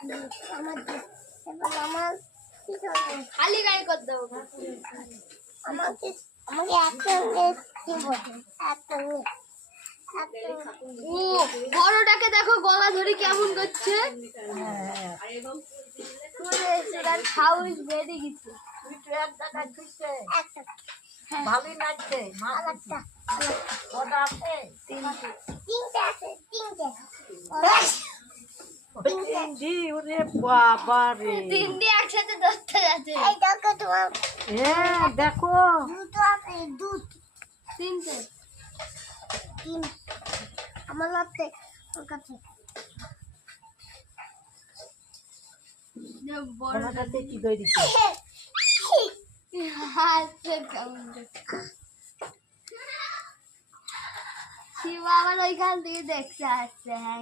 আমার এবার আমার খালি গায়ে করে দেবো। আমাকে আমাকে একটা একটা ও বড়টাকে দেখো গলা ধরে কেমন করছে। হাউস বেড়ে গেছে। ভালোই লাগছে তিনটে একসাথে ধরতে যাচ্ছে। হ্যাঁ দেখো দুধ তিনটে আমার লাগছে ওর কাছে বড়টাতে কি করে দিচ্ছে শিব আবার ওইখান থেকে দেখতে আসছে হ্যাঁ